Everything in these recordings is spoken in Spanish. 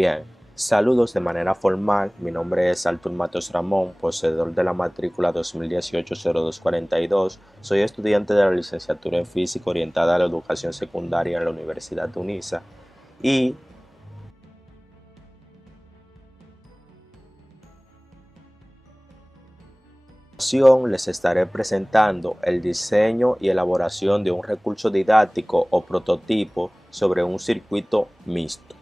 Bien, saludos de manera formal. Mi nombre es Artur Matos Ramón, poseedor de la matrícula 2018-0242. Soy estudiante de la licenciatura en Física orientada a la educación secundaria en la Universidad de UNISA y les estaré presentando el diseño y elaboración de un recurso didáctico o prototipo sobre un circuito mixto.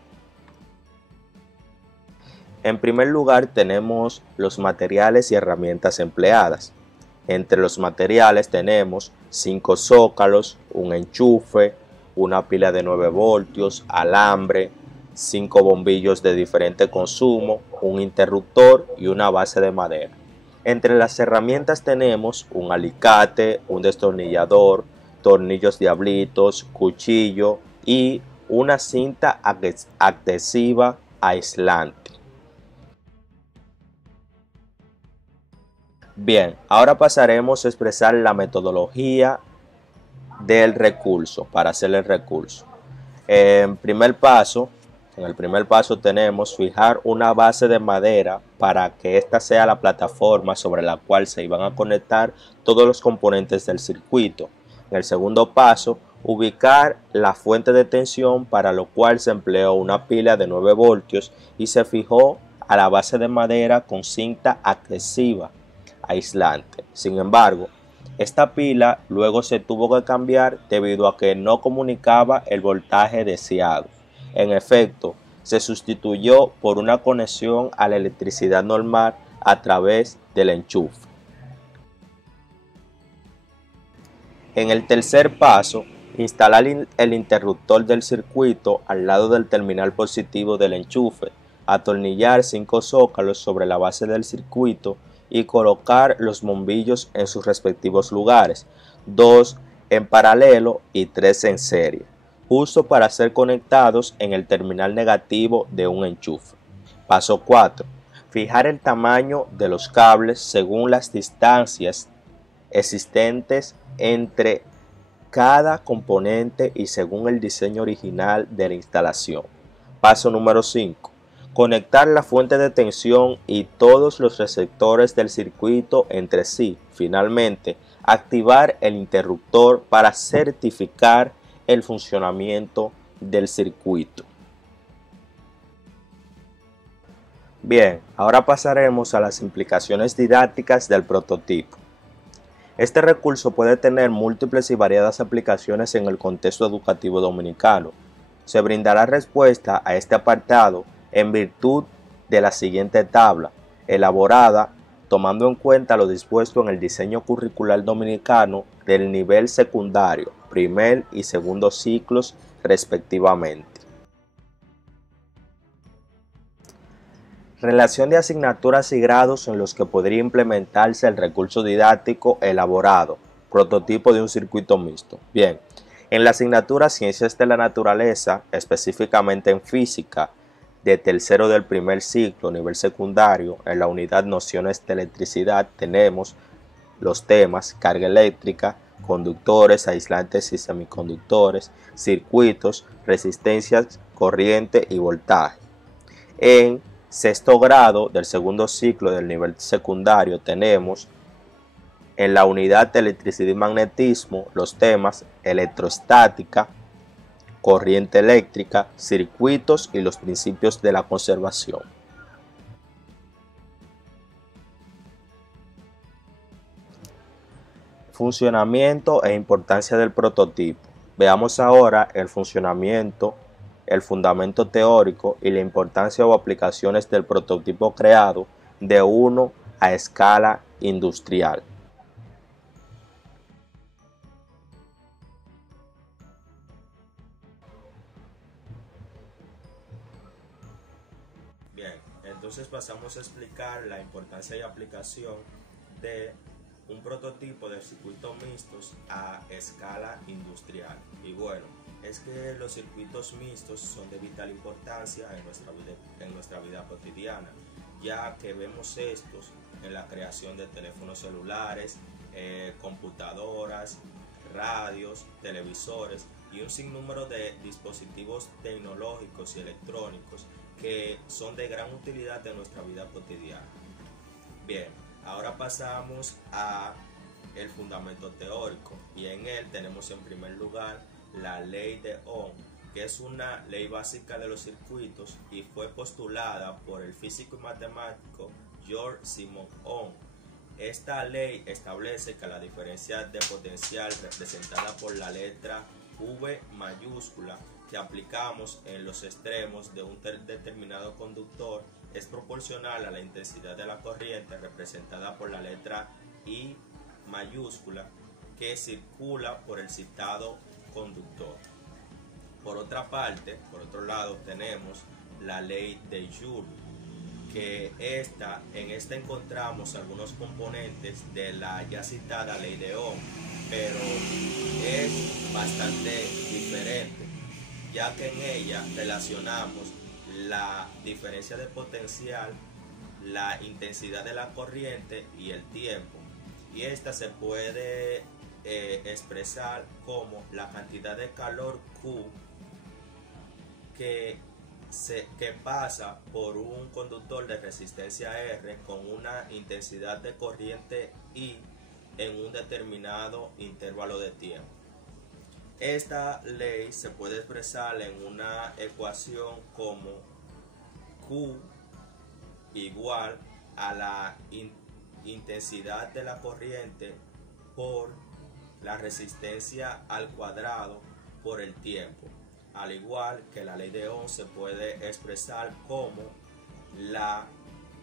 En primer lugar tenemos los materiales y herramientas empleadas. Entre los materiales tenemos 5 zócalos, un enchufe, una pila de 9 voltios, alambre, 5 bombillos de diferente consumo, un interruptor y una base de madera. Entre las herramientas tenemos un alicate, un destornillador, tornillos diablitos, cuchillo y una cinta adhesiva aislante. Bien, ahora pasaremos a expresar la metodología del recurso, para hacer el recurso. En el primer paso tenemos fijar una base de madera para que esta sea la plataforma sobre la cual se iban a conectar todos los componentes del circuito. En el segundo paso, ubicar la fuente de tensión, para lo cual se empleó una pila de 9 voltios y se fijó a la base de madera con cinta adhesiva aislante. Sin embargo, esta pila luego se tuvo que cambiar debido a que no comunicaba el voltaje deseado. En efecto, se sustituyó por una conexión a la electricidad normal a través del enchufe. En el tercer paso, instalar el interruptor del circuito al lado del terminal positivo del enchufe, atornillar 5 zócalos sobre la base del circuito y colocar los bombillos en sus respectivos lugares, 2 en paralelo y 3 en serie, justo para ser conectados en el terminal negativo de un enchufe. Paso 4. Fijar el tamaño de los cables según las distancias existentes entre cada componente y según el diseño original de la instalación. Paso número 5. Conectar la fuente de tensión y todos los receptores del circuito entre sí. Finalmente, activar el interruptor para certificar el funcionamiento del circuito. Bien, ahora pasaremos a las implicaciones didácticas del prototipo. Este recurso puede tener múltiples y variadas aplicaciones en el contexto educativo dominicano. Se brindará respuesta a este apartado en virtud de la siguiente tabla, elaborada tomando en cuenta lo dispuesto en el diseño curricular dominicano del nivel secundario, primer y segundo ciclos respectivamente. Relación de asignaturas y grados en los que podría implementarse el recurso didáctico elaborado, prototipo de un circuito mixto. Bien, en la asignatura Ciencias de la Naturaleza, específicamente en Física, de tercero del primer ciclo, nivel secundario, en la unidad Nociones de Electricidad, tenemos los temas carga eléctrica, conductores, aislantes y semiconductores, circuitos, resistencias, corriente y voltaje. En sexto grado del segundo ciclo del nivel secundario tenemos en la unidad de electricidad y magnetismo los temas electrostática, corriente eléctrica, circuitos y los principios de la conservación. Funcionamiento e importancia del prototipo. Veamos ahora el funcionamiento, el fundamento teórico y la importancia o aplicaciones del prototipo creado de 1 a escala industrial. Bien, entonces pasamos a explicar la importancia y aplicación de un prototipo de circuitos mixtos a escala industrial. Y bueno, es que los circuitos mixtos son de vital importancia en nuestra vida cotidiana, ya que vemos estos en la creación de teléfonos celulares, computadoras, radios, televisores y un sinnúmero de dispositivos tecnológicos y electrónicos que son de gran utilidad en nuestra vida cotidiana. Bien, ahora pasamos a el fundamento teórico, y en él tenemos en primer lugar la ley de Ohm, que es una ley básica de los circuitos y fue postulada por el físico y matemático George Simon Ohm. Esta ley establece que la diferencia de potencial representada por la letra V mayúscula que aplicamos en los extremos de un determinado conductor es proporcional a la intensidad de la corriente representada por la letra I mayúscula que circula por el citado conductor. Por otra parte, por otro lado, tenemos la ley de Joule, que en esta encontramos algunos componentes de la ya citada ley de Ohm, pero es bastante diferente, ya que en ella relacionamos la diferencia de potencial, la intensidad de la corriente y el tiempo, y esta se puede expresar como la cantidad de calor Q que pasa por un conductor de resistencia R con una intensidad de corriente I en un determinado intervalo de tiempo. Esta ley se puede expresar en una ecuación como Q igual a la intensidad de la corriente por la resistencia al cuadrado por el tiempo. Al igual que la ley de Ohm se puede expresar como la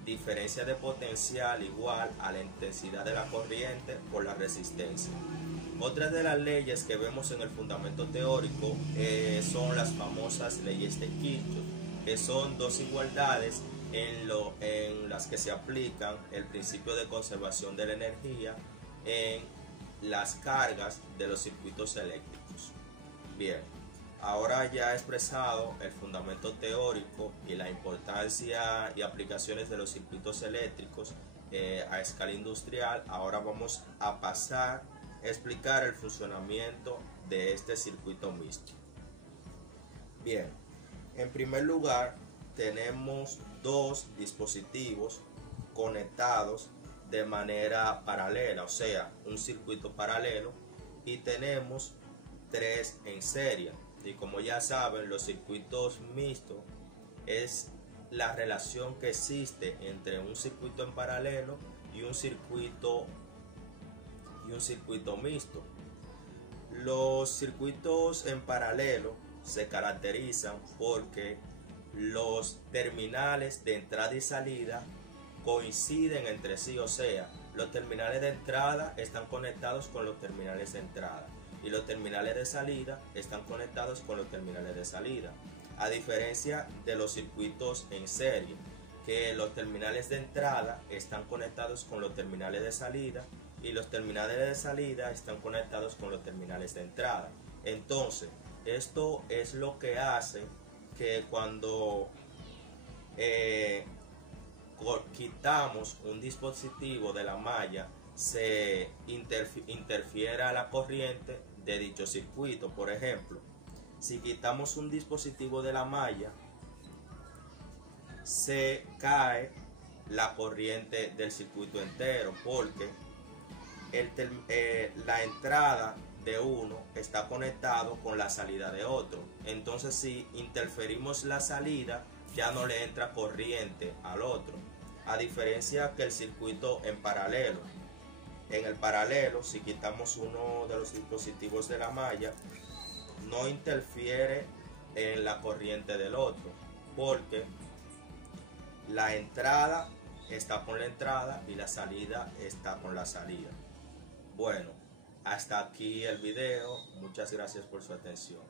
diferencia de potencial igual a la intensidad de la corriente por la resistencia. Otra de las leyes que vemos en el fundamento teórico son las famosas leyes de Kirchhoff, que son dos igualdades en las que se aplican el principio de conservación de la energía en las cargas de los circuitos eléctricos. Bien, ahora ya he expresado el fundamento teórico y la importancia y aplicaciones de los circuitos eléctricos a escala industrial. Ahora vamos a pasar a explicar el funcionamiento de este circuito mixto. Bien, en primer lugar tenemos dos dispositivos conectados de manera paralela, o sea, un circuito paralelo, y tenemos tres en serie. Y como ya saben, los circuitos mixtos es la relación que existe entre un circuito en paralelo y un circuito mixto. Los circuitos en paralelo se caracterizan porque los terminales de entrada y salida coinciden entre sí, o sea, los terminales de entrada están conectados con los terminales de entrada y los terminales de salida están conectados con los terminales de salida, a diferencia de los circuitos en serie, que los terminales de entrada están conectados con los terminales de salida y los terminales de salida están conectados con los terminales de entrada. Entonces, esto es lo que hace que cuando quitamos un dispositivo de la malla se interfiera la corriente de dicho circuito. Por ejemplo, si quitamos un dispositivo de la malla, se cae la corriente del circuito entero, porque la entrada de uno está conectado con la salida de otro. Entonces, si interferimos la salida, ya no le entra corriente al otro, a diferencia que el circuito en paralelo. En el paralelo, si quitamos uno de los dispositivos de la malla, no interfiere en la corriente del otro, porque la entrada está con la entrada y la salida está con la salida. Bueno, hasta aquí el video. Muchas gracias por su atención.